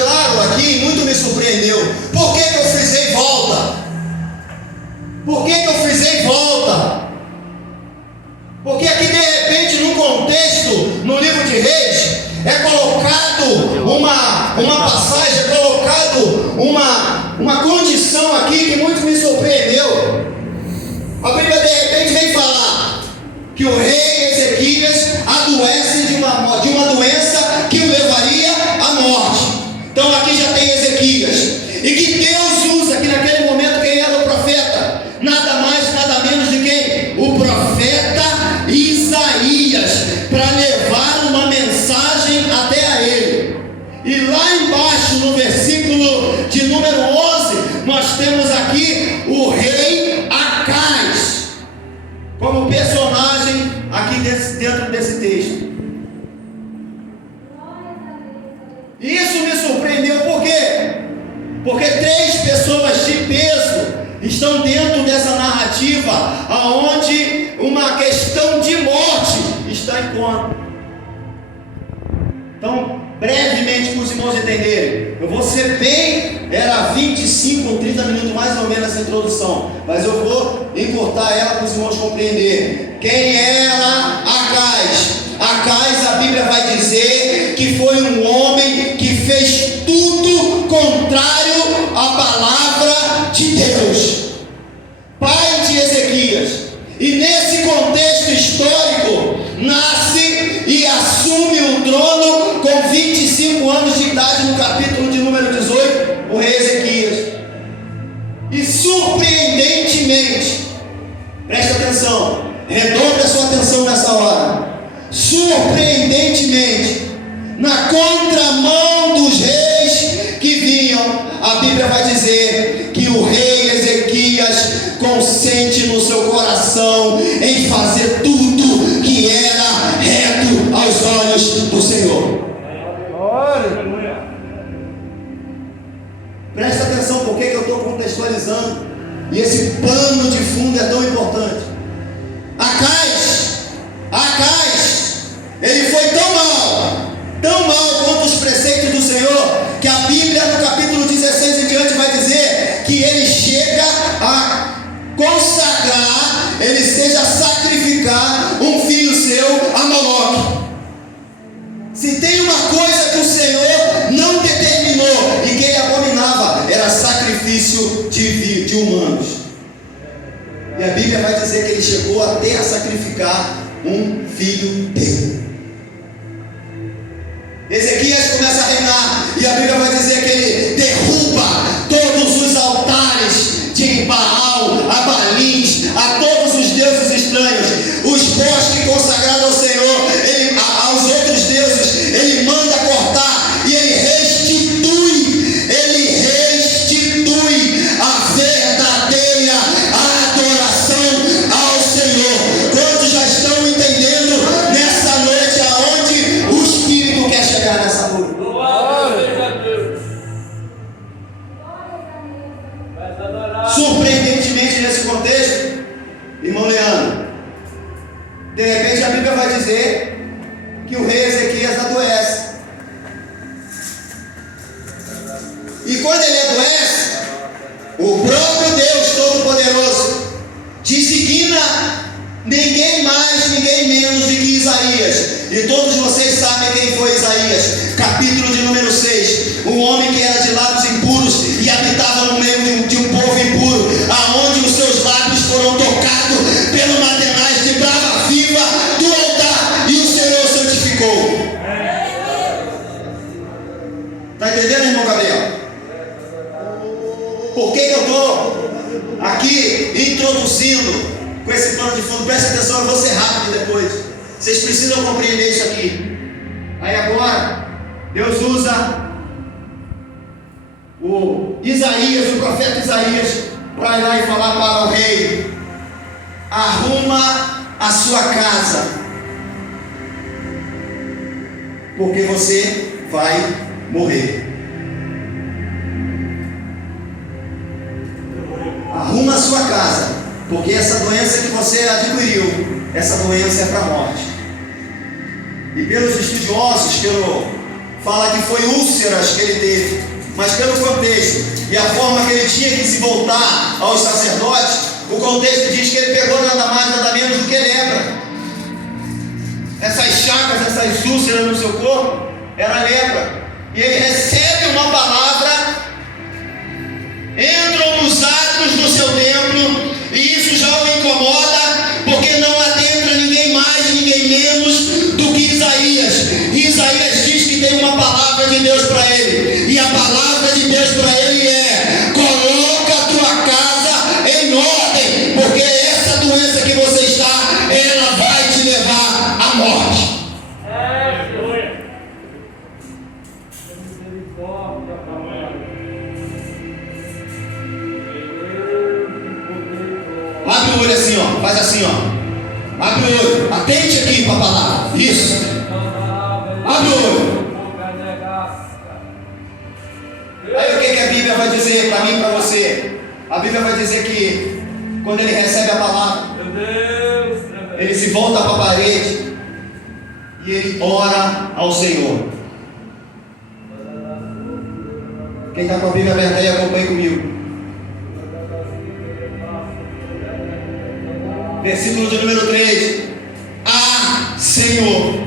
claro aqui, muito me surpreendeu. Por que eu frisei volta? Por que eu frisei volta? Porque aqui de repente no contexto, no livro de Reis, é colocado uma passagem, é colocado uma condição aqui que muito me surpreendeu. A Bíblia de repente vem falar que o rei Ezequias adoece de uma doença que o levaria à morte. Então aqui já tem Ezequias. E que Deus usa, que naquele momento quem era o profeta? Nada mais, nada menos de quem? O profeta Isaías, para levar uma mensagem até a ele. E lá embaixo no versículo de número 11, nós temos aqui o rei Acais como personagem aqui dentro desse texto. E isso me surpreendeu, por quê? Porque 3 pessoas de peso estão dentro dessa narrativa, aonde uma questão de morte está em conta. Então, brevemente para os irmãos entenderem, eu vou ser bem, era 25 ou 30 minutos mais ou menos essa introdução, mas eu vou encurtar ela para os irmãos compreenderem. Quem era Acais? Acais, a Bíblia vai dizer que foi um homem que fez tudo contrário à palavra de Deus, pai de Ezequias. E nesse contexto histórico, nasce e assume o trono com 25 anos de idade, no capítulo de número 18, o rei Ezequias. E surpreendentemente, presta atenção, redobre a sua atenção nessa hora. Surpreendentemente, na contramão dos reis que vinham, a Bíblia vai dizer que o rei Ezequias consente no seu coração em fazer tudo que era reto aos olhos do Senhor. Presta atenção, por que eu estou contextualizando, e esse pano de fundo é tão importante. Acais, ele foi tão mal quanto os preceitos do Senhor, que a Bíblia no capítulo 16 em diante vai dizer que ele chega a consagrar, ele seja sacrificar um filho seu a Moloque. Se tem uma coisa que o Senhor não determinou e que ele abominava, era sacrifício de humanos. E a Bíblia vai dizer que ele chegou até a sacrificar um filho dele. Ezequias começa a reinar, e a Bíblia vai dizer que ele derruba todos os altares de Baal, a Balins, a todos os deuses estranhos, os bosques consagrados ao Senhor, aos outros deuses, ele manda cortar, e ele restitui a verdadeira adoração ao Senhor. Quantos já estão entendendo nessa noite aonde o Espírito quer chegar nessa noite? Surpreendentemente nesse contexto, irmão Leandro, de repente a Bíblia vai dizer que o rei Ezequias adoece. E quando ele adoece, o próprio Deus Todo-Poderoso designa ninguém mais, ninguém menos do que Isaías. E todos vocês sabem quem foi Isaías. Capítulo de número 6. Um homem que era de lábios impuros e habitava no meio de um povo impuro, aonde os seus lábios foram tocados pelo madenais de brava viva do altar, e o Senhor santificou. Está entendendo, irmão Gabriel? Por que eu estou aqui introduzindo com esse plano de fundo? Presta atenção, eu vou ser rápido depois. Vocês precisam compreender isso aqui. Aí agora, Deus usa o Isaías, o profeta Isaías, para ir lá e falar para o rei: arruma a sua casa, porque você vai morrer. Arruma a sua casa, porque essa doença que você adquiriu, essa doença é para a morte. E pelos estudiosos, fala que foi úlceras que ele teve, mas pelo contexto e a forma que ele tinha que se voltar aos sacerdotes, o contexto diz que ele pegou nada mais, nada menos do que lepra. Essas chagas, essas úlceras no seu corpo, era lepra. E ele recebe uma palavra, entram nos átrios do seu templo, e isso já o incomoda, porque não adentra ninguém mais, ninguém menos do que Isaías. E Isaías diz que tem uma palavra de Deus para ele, e a palavra de Deus para ele é: coloca a tua casa em ordem, porque essa doença que você está, ela vai te levar à morte. Abre o olho assim, ó. Faz assim, ó. Abre o olho. Atente aqui para a palavra. Isso. Abre o olho. Aí o que a Bíblia vai dizer para mim e para você? A Bíblia vai dizer que quando ele recebe a palavra, ele se volta para a parede e ele ora ao Senhor. Quem está com a Bíblia aberta aí, acompanhe comigo. Versículo de número 3. Ah, Senhor,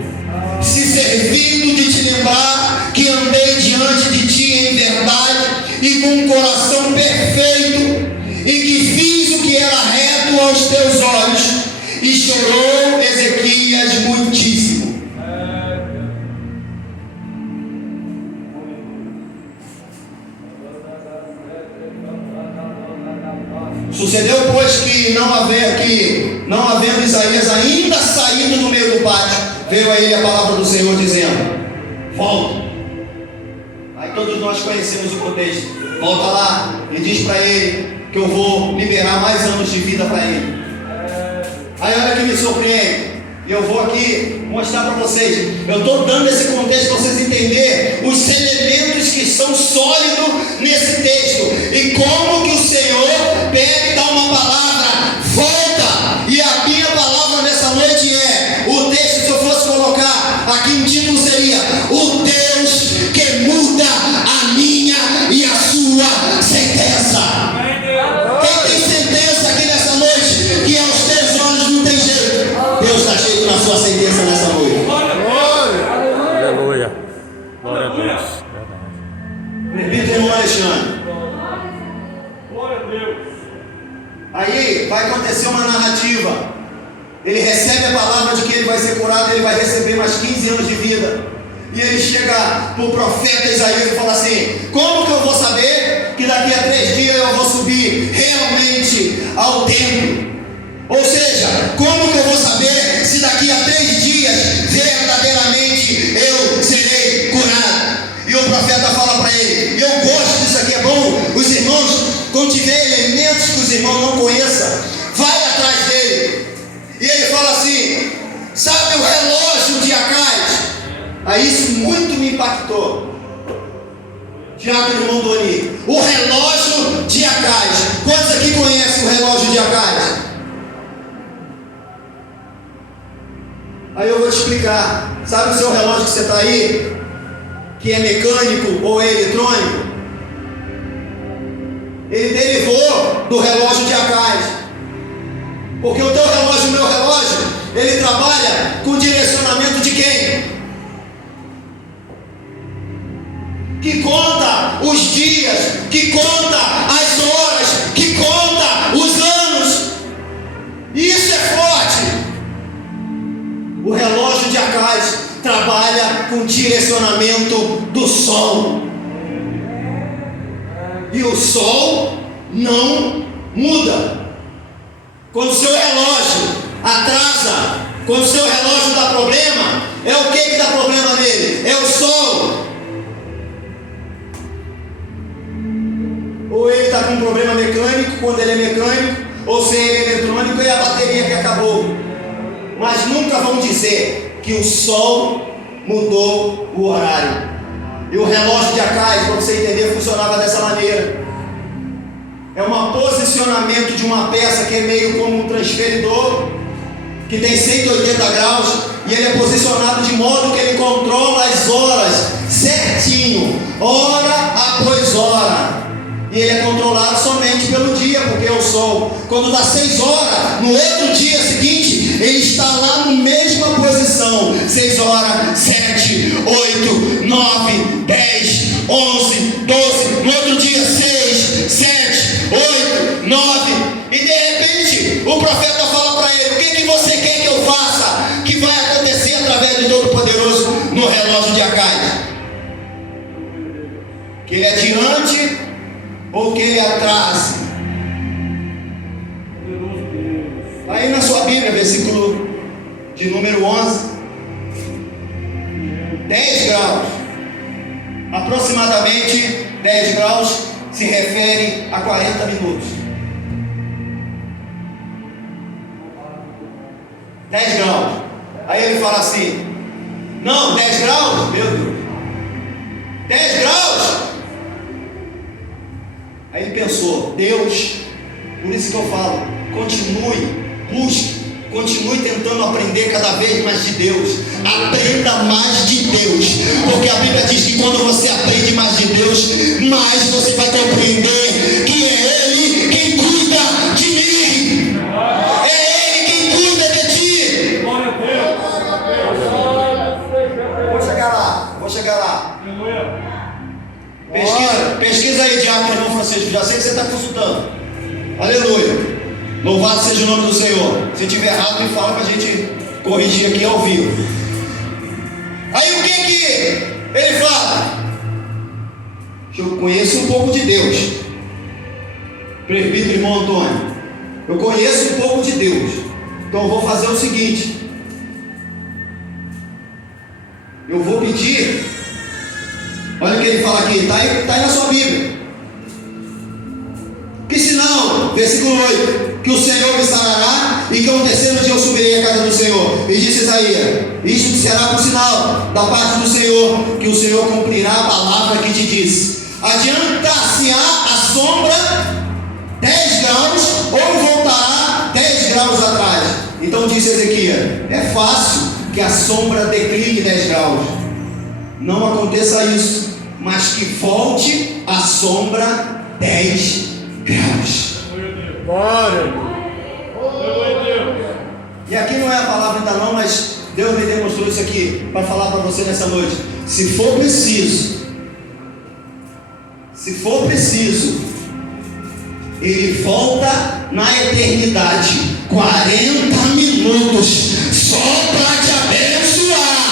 se servindo de te lembrar que andei diante de ti em verdade e com um coração perfeito, e que fiz o que era reto aos teus olhos, e chorou Ezequias muitíssimo. Sucedeu, pois, que não havendo Isaías ainda saído do meio do pátio, veio a ele a palavra do Senhor dizendo: volta. Aí todos nós conhecemos o contexto. Volta lá e diz para ele que eu vou liberar mais anos de vida para ele. Aí olha que me surpreende. E eu vou aqui mostrar para vocês. Eu estou dando esse contexto para vocês entenderem os elementos que são sólidos nesse texto. E como que o Senhor pega e dá uma palavra, volta. E a minha palavra nessa noite é, o texto, se eu fosse colocar aqui um título, seria: o Deus que muda a minha e a sua sentença. Quem tem sentença aqui nessa noite, que aos teus olhos não tem jeito, Deus está cheio na sua sentença nessa noite. Aleluia. Glória a Deus. Repita, irmão Alexandre. Glória a Deus. Aí vai acontecer uma narrativa. Ele recebe a palavra de que ele vai ser curado, ele vai receber mais 15 anos de vida. E ele chega para o profeta Isaías e fala assim: como que eu vou saber que daqui a 3 dias eu vou subir realmente ao templo? Ou seja, como que eu vou saber se daqui a 3 dias verdadeiramente eu serei curado? E o profeta fala para ele: eu gosto disso aqui, é bom. Os irmãos, quando tiver elementos que os irmãos não conheçam, vai atrás dele. E ele fala assim: sabe o relógio de Acais? Aí isso muito me impactou. Tiago, irmão Doni, o relógio de Acais. Quantos aqui conhecem o relógio de Acais? Aí eu vou te explicar. Sabe o seu relógio que você está aí, que é mecânico ou é eletrônico? Ele derivou do relógio de Acais. Porque o teu relógio e o meu relógio, ele trabalha com direcionamento de quem? Que conta os dias, que conta as horas, que conta os anos. Isso é forte. O relógio de Acais trabalha com direcionamento do sol. E o sol não muda. Quando o seu relógio atrasa, quando o seu relógio dá problema, é o que dá problema nele? É o sol. Ou ele está com um problema mecânico, quando ele é mecânico, ou se ele é eletrônico, é a bateria que acabou. Mas nunca vão dizer que o sol mudou o horário. E o relógio de Acais, para você entender, funcionava dessa maneira. É um posicionamento de uma peça que é meio como um transferidor, que tem 180 graus, e ele é posicionado de modo que ele controla as horas certinho, hora após hora. E ele é controlado somente pelo dia, porque é o sol. Quando dá 6 horas, no outro dia seguinte, ele está lá na mesma posição. 6 horas, 7, 8, 9, 10, 11, 12. No outro dia, 6, 7, 8, 9. E de repente, o profeta fala para ele: o que você quer que eu faça? Que vai acontecer através do Todo-Poderoso no relógio de Acais? Que ele adiante ou que ele atrase? Aí na sua Bíblia, versículo de número 11, 10 graus, aproximadamente 10 graus se refere a 40 minutos. 10 graus. Aí ele fala assim: não, 10 graus, meu Deus, 10 graus. Aí ele pensou: Deus, por isso que eu falo, continue, busque, continue tentando aprender cada vez mais de Deus. Aprenda mais de Deus, porque a Bíblia diz que quando você aprende mais de Deus, mais você vai compreender que é Ele quem cuida de mim, é Ele quem cuida de ti. Vou chegar lá. Pesquisa aí, Diácono Irmão Francisco, já sei que você está consultando. Aleluia. Louvado seja o nome do Senhor. Se tiver errado, me fala para a gente corrigir aqui ao vivo. Aí o que ele fala? Eu conheço um pouco de Deus. Presbítero irmão Antônio, eu conheço um pouco de Deus. Então eu vou fazer o seguinte: eu vou pedir. Olha o que ele fala aqui, está aí na sua Bíblia. Que sinal, versículo 8: que o Senhor me sarará, e que ao terceiro dia eu subirei à casa do Senhor. E disse Isaías: isto será por sinal da parte do Senhor, que o Senhor cumprirá a palavra que te disse. Adiantar-se-á a sombra 10 graus, ou voltará 10 graus atrás. Então disse Ezequias: é fácil que a sombra decline 10 graus. Não aconteça isso, mas que volte a sombra 10 graus. Glória. E aqui não é a palavra ainda não, mas Deus me demonstrou isso aqui para falar para você nessa noite. Se for preciso, Ele volta na eternidade 40 minutos só para te abençoar.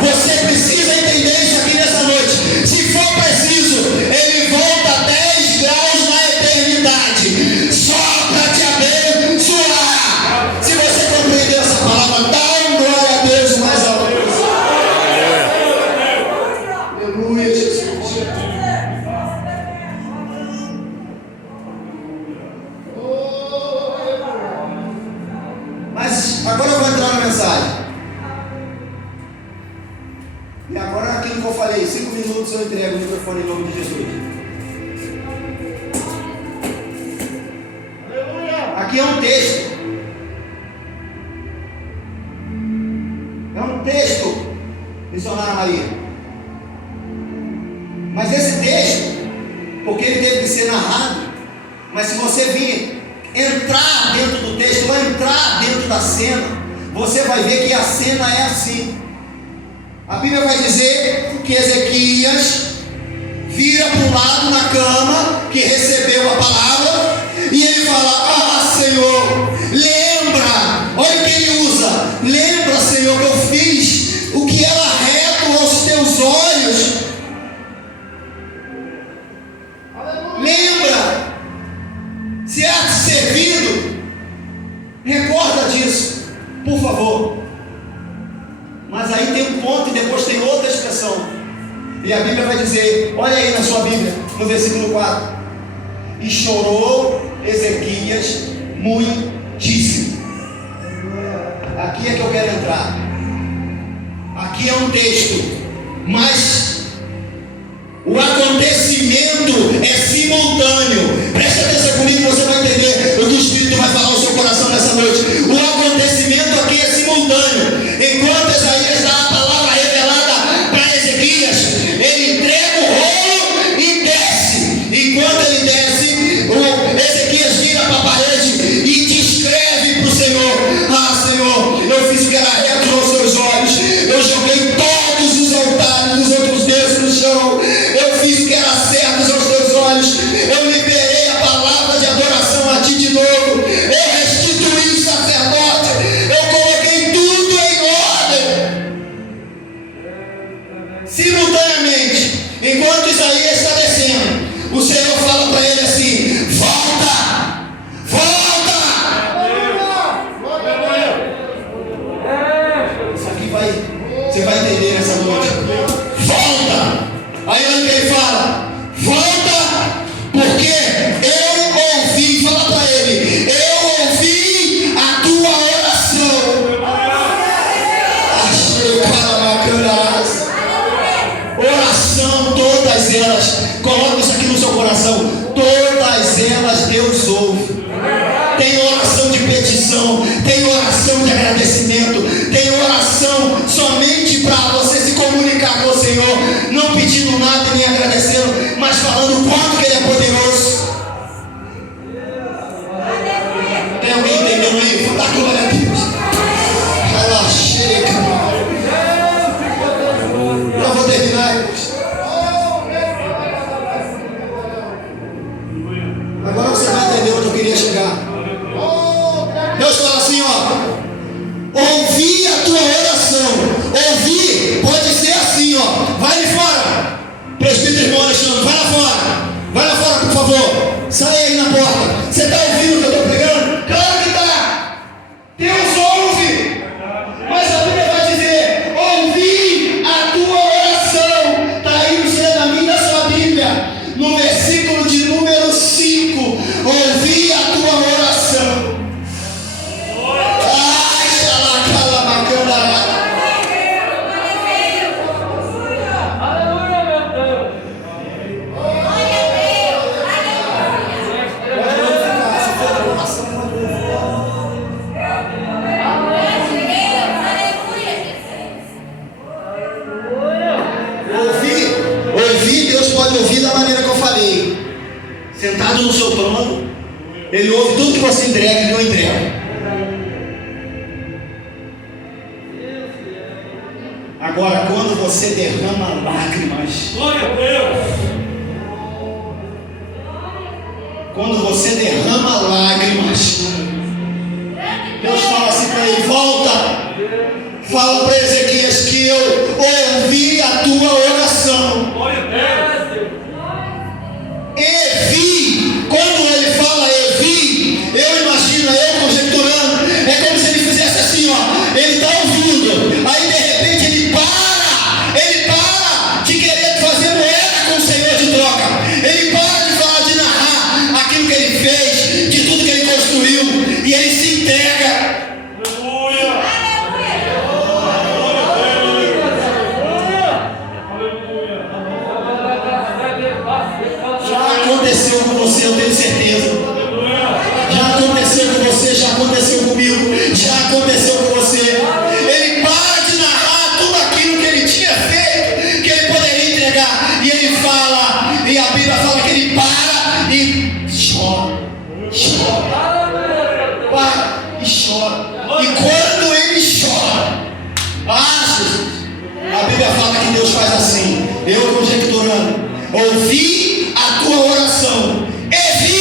Você precisa entender isso aqui nessa noite. Se for preciso, Ele volta 10 graus na eternidade só para te abençoar. Se você compreendeu essa palavra, dá glória a Deus mais alto. Aleluia, Jesus. Mas agora eu vou entrar na mensagem. E agora aquilo que eu falei, 5 minutos eu entrego o microfone em nome de Jesus. Aqui é um texto. É um texto, missionária Maria. Mas esse texto, porque ele teve que ser narrado, mas se você vir entrar dentro do texto, ou entrar dentro da cena, você vai ver que a cena é assim. A Bíblia vai dizer que Ezequias vira para um lado na cama, que recebeu a palavra, e ele fala: ah, Senhor, lembra, olha o que ele usa, lembra, Senhor, que eu fiz o que era reto aos teus olhos. Lembra, se é servido, recorda disso, por favor. Mas aí tem um ponto e depois tem outra expressão. E a Bíblia vai dizer, olha aí na sua Bíblia, no versículo 4: e chorou Ezequias muitíssimo. Aqui é que eu quero entrar. Aqui é um texto, mas o acontecimento é simultâneo. Presta atenção comigo, você vai entender o que o Espírito vai falar ao seu coração nessa noite. O acontecimento aqui é simultâneo. Enquanto Isaías dá a palavra revelada para Ezequias, queria chegar. Deus fala assim, ouvir a tua oração. Ouvir pode ser assim, vai ali fora. Presbítero irmão Alexandre, vai lá fora. Vai lá fora, por favor. Sai aí na porta. Você está ouvindo o que eu estou pregando? Claro que está. Deus ouve. Mas a Bíblia vai dizer, ouvir a tua oração. Está aí no cenaminho da sua Bíblia. No versículo de número 5. Ouvir a tua oração. Ouvir da maneira que eu falei, sentado no seu trono, Ele ouve tudo que você entrega e não entrega. Agora, quando você derrama lágrimas, Glória a Deus. quando você derrama lágrimas, Deus fala assim para ele: volta, fala para Ezequias que eu ouvi a tua oração. Glória a Deus. E vi, quando ele fala e vi, eu imagino, eu conjecturando, é como se ele fizesse assim, ele está ouvindo, aí de repente ele para de querer fazer moeda com o Senhor de troca, ele para de falar, de narrar aquilo que ele fez, de tudo que ele construiu, e ele se entrega. Aleluia. Já aconteceu com você, eu tenho certeza. Já aconteceu com você, já aconteceu comigo, já aconteceu com você. Ele para de narrar tudo aquilo que ele tinha feito, que ele poderia entregar, e ele fala, e a Bíblia fala que ele para e chora, para e chora. E quando ele chora, Jesus, a Bíblia fala que Deus faz assim, eu conjecturando, ouvi a tua oração, e vi.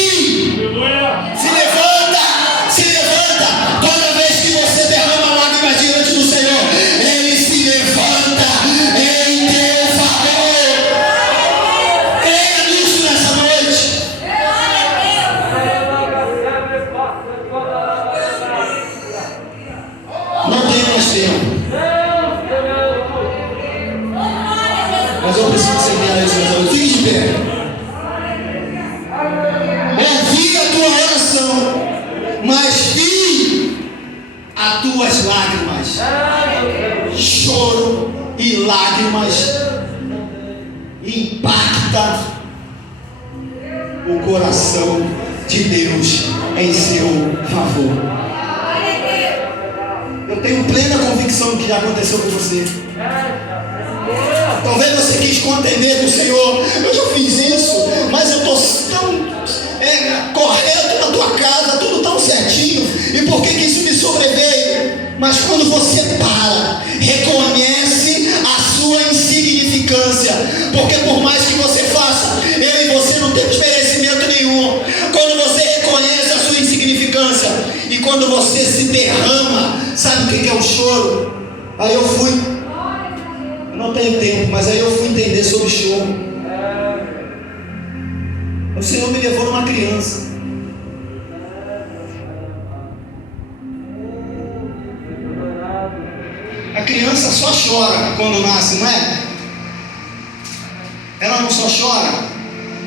Se levanta, toda vez que você derrama lágrimas diante do Senhor, Ele se levanta em teu favor. Creia nisso nessa noite. Não tem mais tempo, mas eu preciso que você entenda isso nessa noite. Fique de pé. Ouvi a tua oração, mas vi as tuas lágrimas. Choro e lágrimas impacta o coração de Deus em seu favor. Eu tenho plena convicção que já aconteceu com você. Talvez você quis contender do Senhor, eu já fiz isso, mas eu estou tão correto na tua casa, tudo tão certinho, e por que isso me sobreveio? Mas quando você para, reconhece a sua insignificância, porque por mais que você faça, eu e você não temos merecimento nenhum. Quando você reconhece a sua insignificância, e quando você se derrama, sabe o que é o choro? Aí eu fui, não tenho tempo, mas aí eu fui entender sobre choro. O Senhor me levou numa criança. A criança só chora quando nasce, não é? Ela não só chora.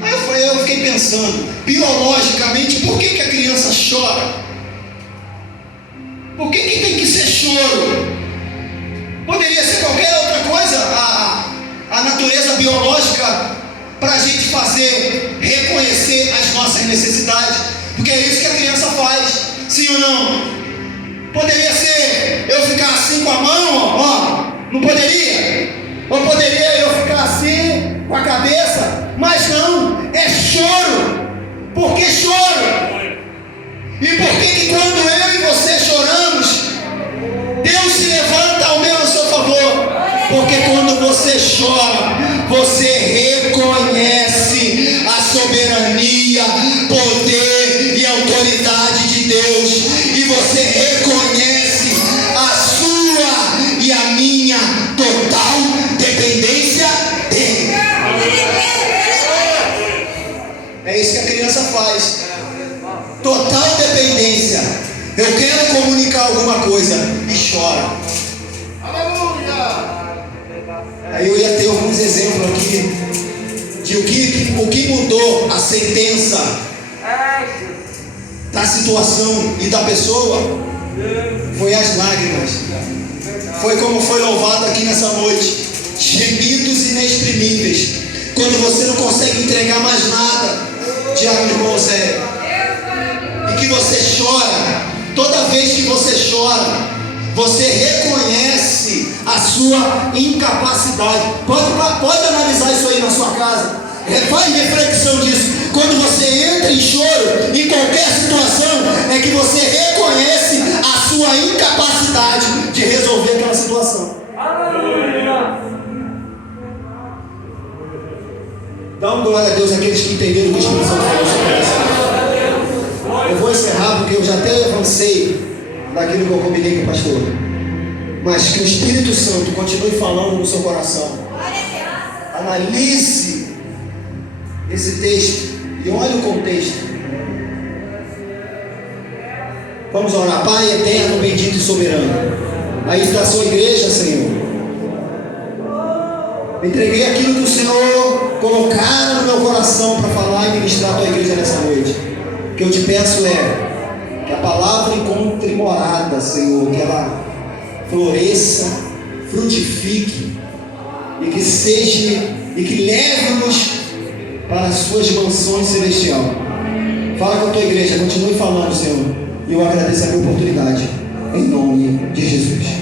Aí eu fiquei pensando, biologicamente, por que a criança chora? Por que tem que ser choro? Poderia ser qualquer outra coisa, a natureza biológica, para a gente fazer, reconhecer as nossas necessidades, porque é isso que a criança faz, sim ou não? Poderia ser eu ficar assim com a mão, não poderia? Ou poderia eu ficar assim com a cabeça? Mas não, é choro. Por que choro? E por que quando eu e você choramos, Deus se levanta ao meu seu favor? Porque quando você chora, você reconhece a soberania, poder e autoridade Eu quero comunicar alguma coisa e chora. Aleluia! Aí eu ia ter alguns exemplos aqui de o que mudou a sentença da situação e da pessoa. Foi as lágrimas. Foi como foi louvado aqui nessa noite. Gemidos inexprimíveis. Quando você não consegue entregar mais nada, Tiago, irmão Zé, e que você chora. Toda vez que você chora, você reconhece a sua incapacidade. Pode analisar isso aí na sua casa. Faz reflexão disso. Quando você entra em choro, em qualquer situação, é que você reconhece a sua incapacidade de resolver aquela situação. Dá uma glória a Deus àqueles que entenderam o que o Espírito Santo falou sobre isso. Eu vou encerrar porque eu já até avancei daquilo que eu combinei com o pastor. Mas que o Espírito Santo continue falando no seu coração. Analise esse texto e olhe o contexto. Vamos orar. Pai eterno, bendito e soberano, aí está a sua igreja, Senhor. Entreguei aquilo que o Senhor colocara no meu coração para falar e ministrar a tua igreja nessa noite. O que eu te peço é que a palavra encontre morada, Senhor, que ela floresça, frutifique e que seja e que leve-nos para as suas mansões celestiais. Fala com a tua igreja, continue falando, Senhor, e eu agradeço a minha oportunidade, em nome de Jesus.